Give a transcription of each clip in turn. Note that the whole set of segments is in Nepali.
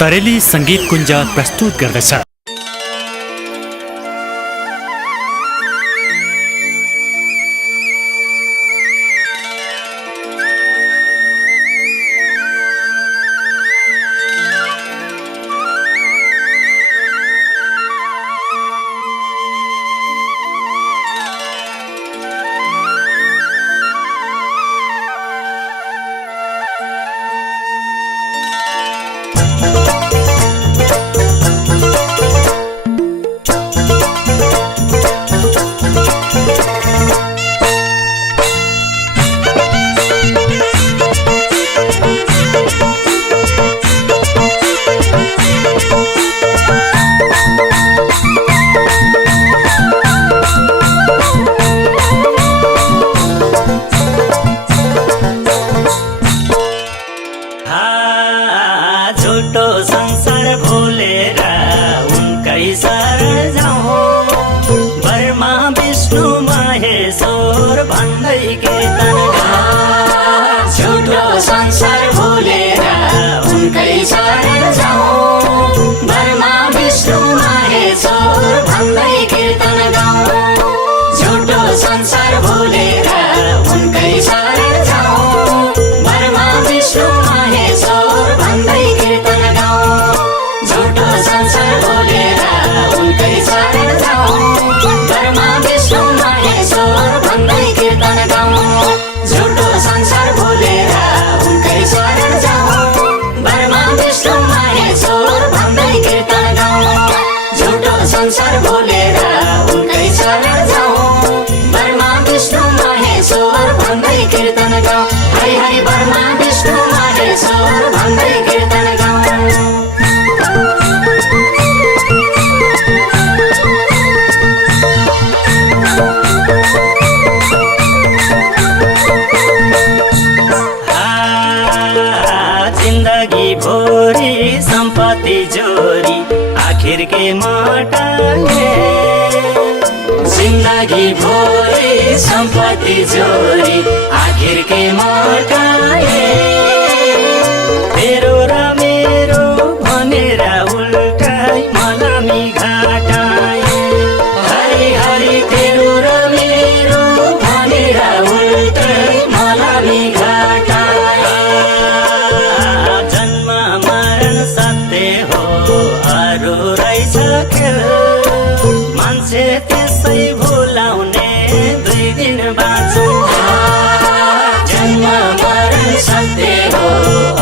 तरेली संगीत कुञ्ज प्रस्तुत गर्दछ। झुटो संसार भुलेर उनकै शरण जाऊँ, ब्रह्मा विष्णु महेश्वर भन्दै कीर्तन गाऊँ। झुटो संसार भुलेर उनकै शरण जाऊँ, ब्रह्मा विष्णु महेश्वर भन्दै कीर्तन गाऊँ। झुटो संसार भुलेर उनकै शरण जाऊँ, ब्रह्मा विष्णु महेश्वर भन्दै कीर्तन गाऊँ। झुटो संसार भुलेर उनकै शरण जाऊँ, ब्रह्मा विष्णु महेश्वर भन्दै कीर्तन गाऊँ। झुटो संसार भुलेर उनकै शरण जाऊँ, ब्रह्मा विष्णु महेश्वर भन्दै कीर्तन गाऊँ। झुटो संसार भुलेर उनकै शरण जाऊँ, ब्रह्मा विष्णु महेश्वर भन्दै कीर्तन गाऊँ। हरि हरि ब्रह्मा विष्णु महेश्वर भन्दै कीर्तन गाऊँ। जिंदगी भोरी संपत्ति जोरी आखिर के मटाए, जिंदगी भोरी संपत्ति जोरी आखिर के मटाए। तेरो र मेरो भनेर उल्टाई मलामी घाटाए। हरि हरि तेरो र मेरो भनेर उल्टाई मलामी घाटाए। जन्म मरण सत्य हो अरू रहेछ खेल, मान्छे त्यसै भुलाउने दुई दिन बाँचौँ। जन्म मरण सत्य हो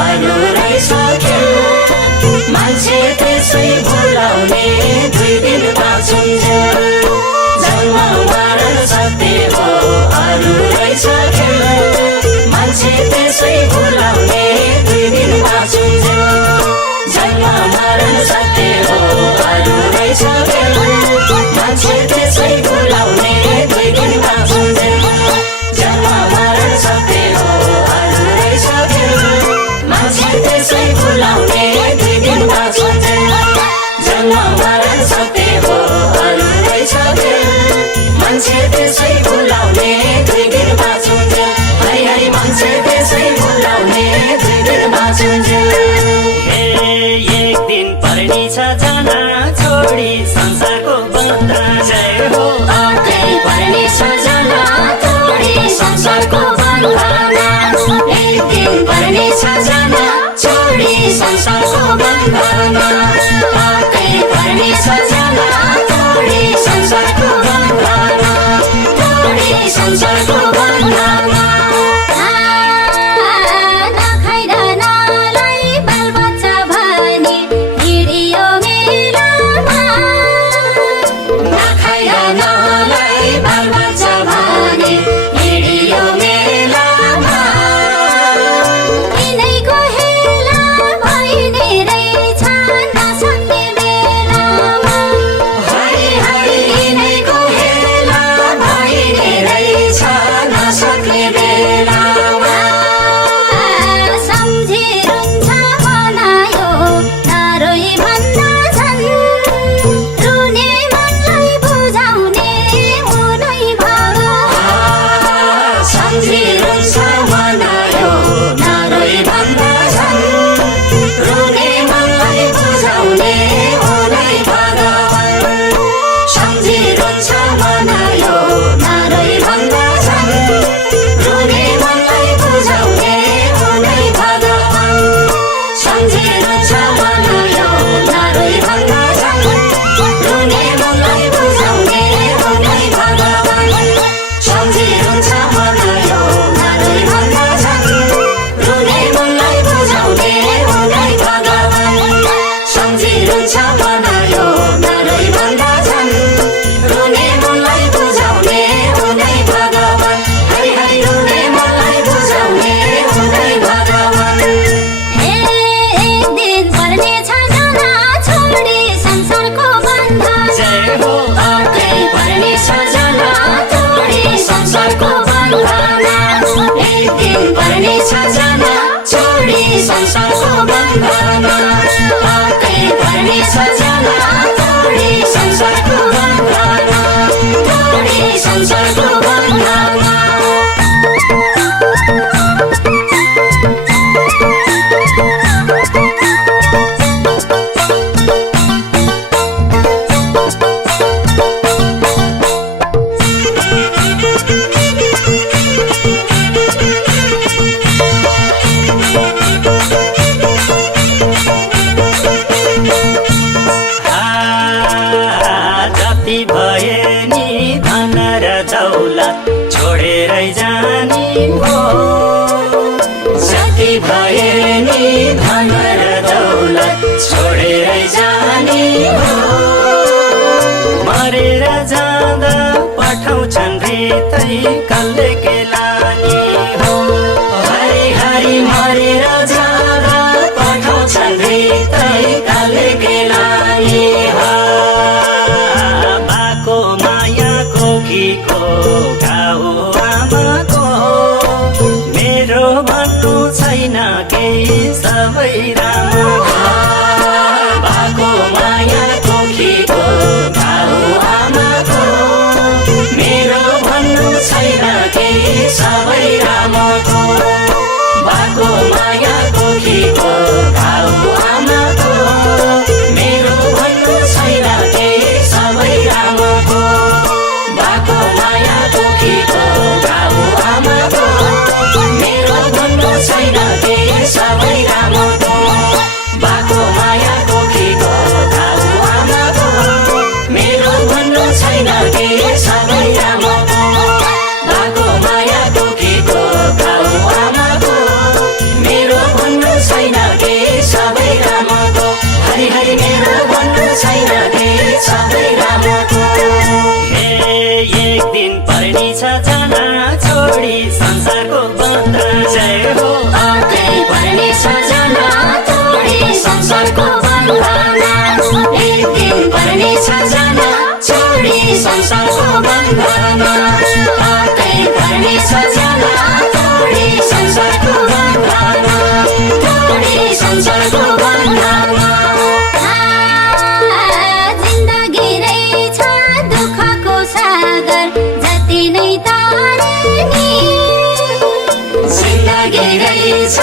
अरू रहेछ खेल, मान्छे त्यसै भुलाउने दुई दिन बाँचौँ। जन्म मरण सत्य हो अरू रहेछ खेल, मान्छे त्यसै भुलाउने दुई दिन बाँचौँ। जन्म मरण सत्य हो अरू रहेछ खेल, मान्छे त्यसै भुलाउने दुई दिन बाँचौँ। जन्म मरण सत्य हो अरू रहेछ खेल, मान्छे त्यसै भुलाउने दुई दिन बाँचौँ। जन्म मरण सत्य हो अरू रहेछ खेल, मान्छे त्यसै भुलाउने दुई दिन बाँचौँ। हरि हरि मान्छे त्यसै भुलाउने दुई दिन बाँचौँ। एक दिन पर्नी छ जाना छोडी संसारको बन्दा जय हो। आकै पर्नी छ जाना छोडी संसारको बन्दाना। एक दिन पर्नी छ जाना छोडी संसारको बन्दाना। आकै पर्नी छ जाना छोडी संसारको बन्दाना, छोडी संसारको बन्दाना। सक्ने छोडेरै जाने हो मरेर जाँदा पठाउँछन् रितै कसले केलानी हो हरि हरि मरेर जाँदा पठाउँछन् रितै कसले केलानी हो बाको माया कोखीको घाउ आमाको मेरो भन्नु छैन केही सबै राम्रो बाको माया कोखीको घाउ आमाको मेरो भन्नु छैन केही सबै रामको बाको माया कोखीको घाउ आमाको मेरो भन्नु छैन केही सबै रामको बाको माया कोखीको घाउ आमाको मेरो भन्नु छैन केही सबै रामको बाको माया कोखीको घाउ आमाको मेरो भन्नु छैन केही सबै रामको बाको माया कोखीको घाउ आमाको मेरो भन्नु छैन केही सबै रामको हरि हरि मेरो भन्नु छैन केही सबै रामको हे एक दिन पर्नेछ जाना छोडी संसारको बन्धन जय हो आकै पर्नेछ जाना छोडी संसारको बन्धन एक दिन पर्नेछ जाना छोडी संसारको बन्धन आकै पर्नेछ जाना छोडी संसारको बन्धन छोडी संसारको बन्धन जिन्दगी रहेछ दुःखको सागर जति नै तारे नि जिन्दगी रहेछ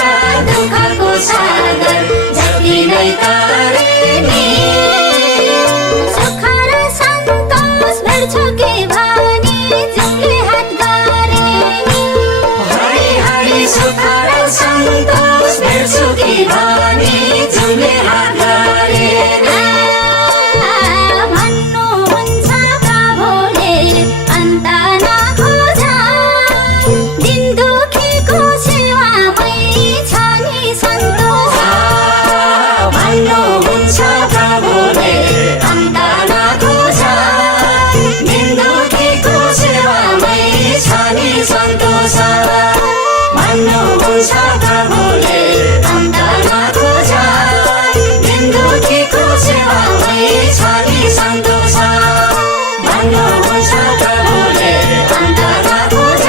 दुःखको सागर जति नै तारे नि सुख र सन्तोष भेट्छु के भनी जुम्ले हात गरे नि हरि हरि सुख र सन्तोष भेट्छु कि भनी जुम्ले हात गरे भन्नुहुन्छ प्रभुले अन्त नखोज दिन दुखीको सेवामै छ नि सन्तोष भन्नुहुन्छ प्रभुले अन्त नखोज दिन दुखीको सेवामै छ नि सन्तोष भन्नुहुन्छ प्रभुले अन्त नखोज दिन दुखीको सेवामै छ नि सन्तोष भन्नुहुन्छ प्रभुले अन्त नखोज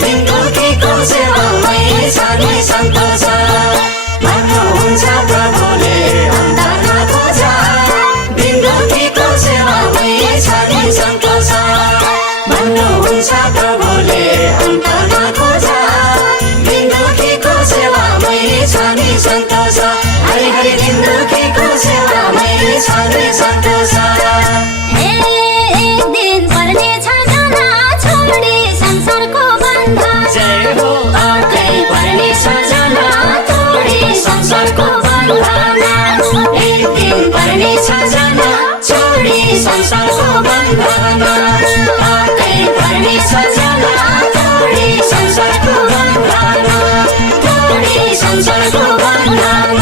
दिन दुखीको सेवामै छ नि सन्तोष भन्नुहुन्छ प्रभुले अन्त नखोज दिन दुखीको सेवामै छ नि सन्तोष भन्नुहुन्छ प्रभुले अन्त नखोज दिन दुखीको सेवामै छ नि सन्तोष हरि हरि दिन दुखीको सेवामै छ नि सन्तोष एक दिन पर्नेछ जाना छोडी संसारको बन्धन जय हो आकै पर्नेछ जाना छोडी संसारको बन्धन एक दिन पर्नेछ जाना छोडी संसारको बन्धन आकै पर्नेछ जाना छोडी संसारको बन्धन छोडी संसारको बन्धन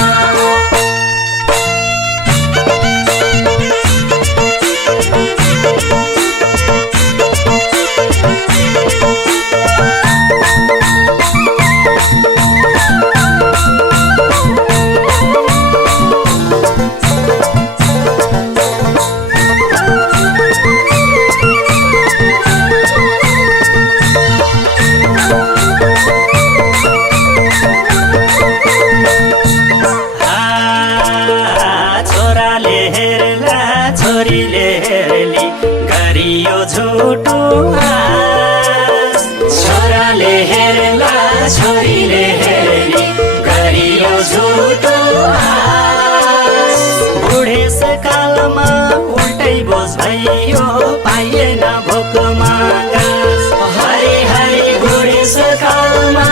छोराले हेर्ला छोरीले हेर्ली गरियो झुटो आस छोराले हेर्ला छोरीले हेर्ली गरियो झुटो आस बुढेसकालमा उल्टै बोझ भइयो पाइएन भोकमा घाँस हरि हरि बुढेसकालमा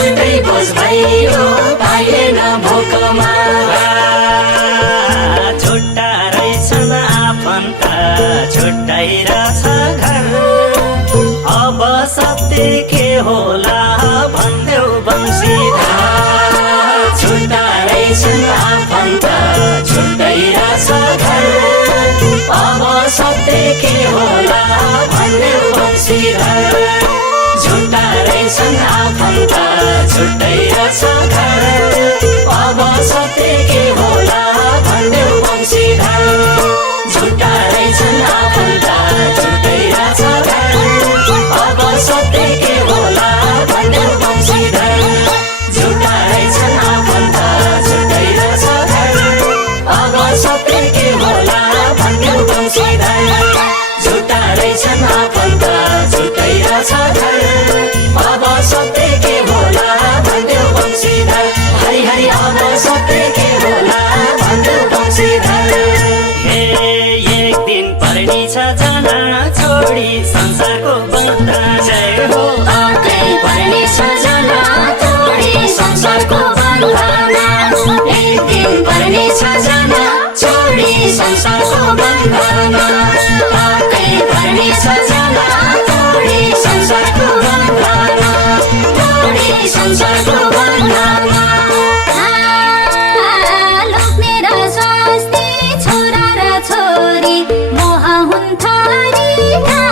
उल्टै बोझ भइयो पाइएन भोकमा छुट्टा रहेछन् आफन्त छुट्टाइरहेछ घर अब सत्य के होला भन्देऊ बंशीधर छुट्टा रहेछन् आफन्त रहन्छन् आफन्त छुट्टै रहेछ घर अब सत्य के होला भन्देऊ वंशीधर झुट्टा रहेछन् आफन्त छुट्टै रहेछ घर अब सत्य के होला भन्देऊ वंशीधर झुट्टा रहेछन् आफन्त छुट्टै रहेछ घर अब सत्य के होला भन्देऊ वंशीधर झुट्टा रहेछन् आफन्त छुट्टै रहेछ घर अब सत्य के होला भन्देऊ वंशीधर हरि हरि अब सत्य के होला भन्देऊ वंशीधर हे एक दिन पर्ने छ जाना छोडी संसारको बन्धन जय हो आकै पर्ने छ जना तोडी संसारको बन्धन एक दिन पर्ने छ जना छोडी संसारको बन्धन आकै पर्ने छ जना तोडी संसारको बन्धन तोडी संसारको बन्धन लोग्ने र स्वास्नी छोरा र छोरी मोह हुन् थरीका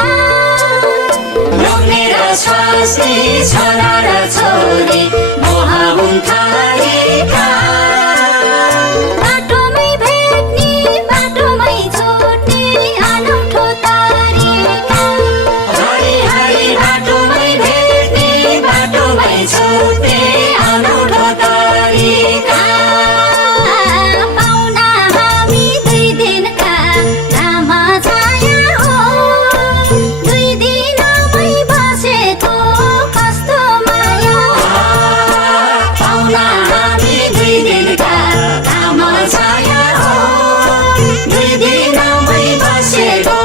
लोग्ने र स्वास्नी छोरा र छोरी मोह हुन् थरीका बाटोमै भेट्ने बाटोमै छुट्ने अनौठो तरिका हरि हरि बाटोमै भेट्ने बाटोमै छुट्ने अनौठो तरिका पाउना हामी 2 दिनका लामा छाया हो 2 दिनमै बसेको कस्तो माया पाउना हामी 2 दिनका लामो छाया हो 2 दिनमै बसेको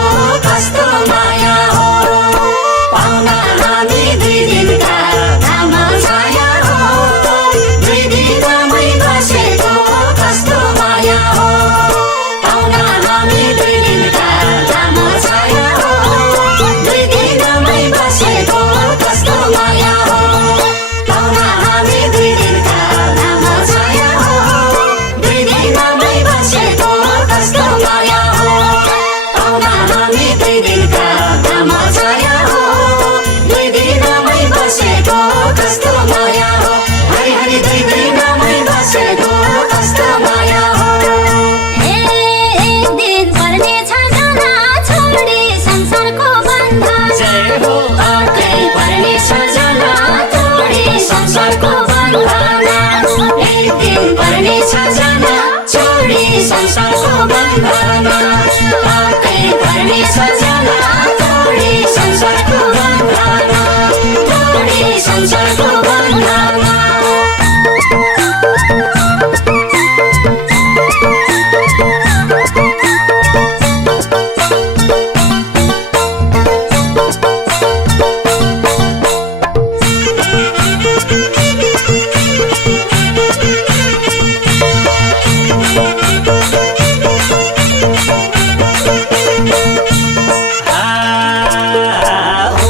कस्तो माया हो पाउना हामी 2 दिनका लामो छाया हो 2 दिनमै बसेको कस्तो माया हो पाउना हामी 2 दिनका लामो छाया हो 2 दिनमै बसेको कस्तो माया हो पाउना हामी 2 दिनका लामो छाया हो 2 दिनमै बसेको कस्तो माया हो पाउना हामी 2 दिनका लामो छाया हो 2 दिनमै बसेको कस्तो माया हो हरि हरि 2 दिनमै बसेको कस्तो माया हो एक दिन पर्ने छ जना छोडी संसारको बन्धन जय हो आकै पर्ने छ जना तोडी संसारको बन्धन एक दिन पर्ने छ जना छोडी संसारको बन्धन आकै पर्ने छ जना तोडी संसारको बन्धन तोडी संसारको बन्धन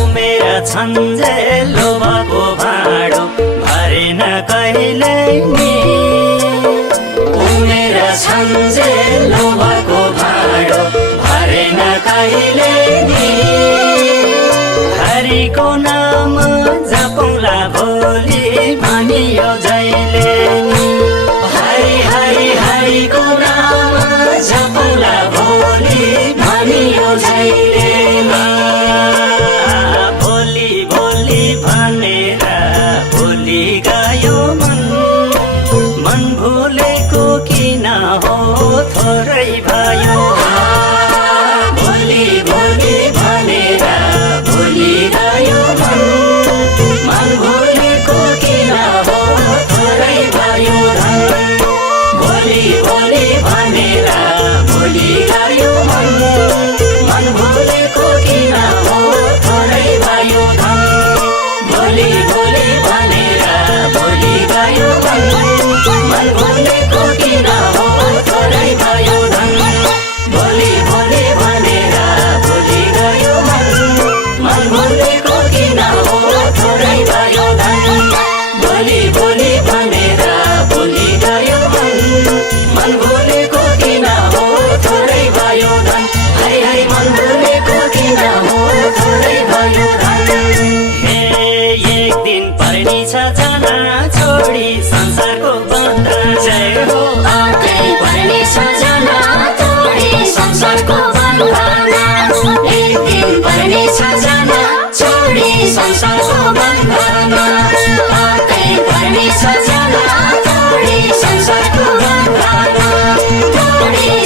उमेर छन्जे लोभको भाँडो भरेन कहिले नि उमेर छन्जे लोभको भाँडो भरेन कहिले नि हरिको नाम जपौँला भोलि भनियो जहिले नि हरि हरि हरिको नाम जपौँला भोलि भनियो जहिले भोलि भोलि भनेर भोलि गयो मन भुलेको किन हो थोरै भयो भोलि भोलि भनेर भोलि गयो मन भोलिको किन हो थोरै भयो धन भोलि भोलि भनेर भोलि गयो मन भोलिको किन हो थोरै भयो धन भोलि भोलि भनेर भोलि गयो मन भोलिको किन हो थोरै भयो धन भोलि भोलि भनेर भोलि गयो मन भोलिको किन हो थोरै भयो धन भोलि भोलि भनेर भोलि गयो मन भोलिको किन हो थोरै भयो धन हरि हरि मन भोलिको किन हो थोरै भयो धन हे एक दिन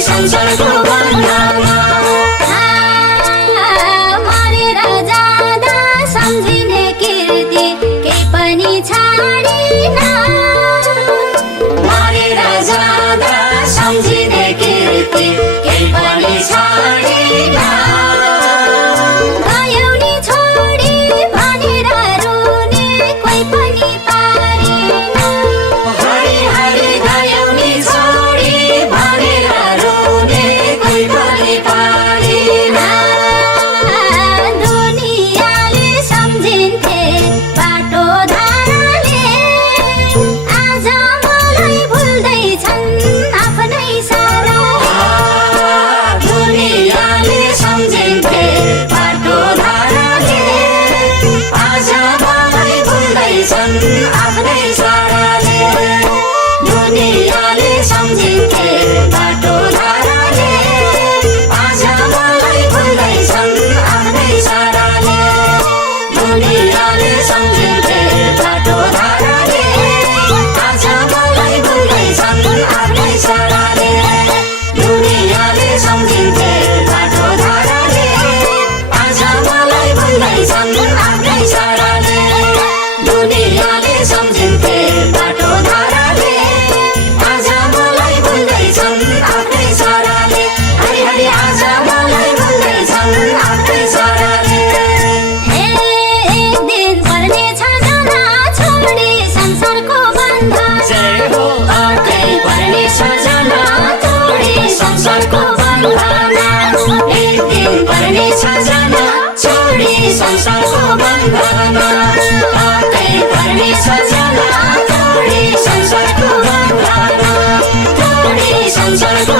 संसारको बन्धनमा मरेर जाँदा सम्झिने कीर्ति केही पनि छाडिन मरेर जाँदा सम्झिने कीर्ति केही पनि छाडिन गयौ नि छोडी भनेर रुने कोही पनि पारेन हरि हरि गयौ नि छोडी भनेर रुने कोही पनि पारेन दुनियाँले सम्झिन्थे बाटो धाराले आज मलाई भुल्दैछन् आफ्नै सारा दुनियाँले सम्झिन्थे बाटो धाराले आज मलाई भुल्दैछन् आफ्नै साराले दुनियाँले सम्झिन्थे बाटो धाराले आज मलाई भुल्दैछन् आफ्नै साराले दुनियाँले सम्झिन्थे बाटो धाराले आज मलाई भुल्दैछन् आफ्नै साराले दुनियाँले सम्झिन्थे बाटो धाराले आज मलाई भुल्दैछन् आफ्नै साराले दुनियाँले सम्झिन्थे बाटो धाराले आज मलाई भुल्दैछन् आफ्नै साराले हरि हरि आज मलाई भुल्दैछन् आफ्नै साराले एक दिन पर्नेछ जान छोडी संसारको बन्धन जय हो आकै पर्ने सजना छोडी संसारको बन्धनमा एक दिन पर्ने सजना छोडी संसारको बन्धनमा आकै पर्ने सजना छोडी संसारको बन्धनमा छोडी संसारको